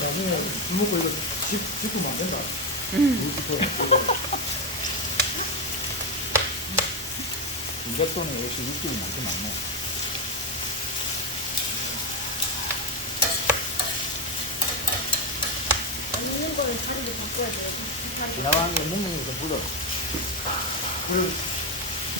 나중에 술 먹고 이거 짓고 만든다. 이것도는 역시 육즙이 많긴 많네. 먹는 거는 자리를 바꿔야 돼요. 지나가는 거 먹는 게좀 불러. 그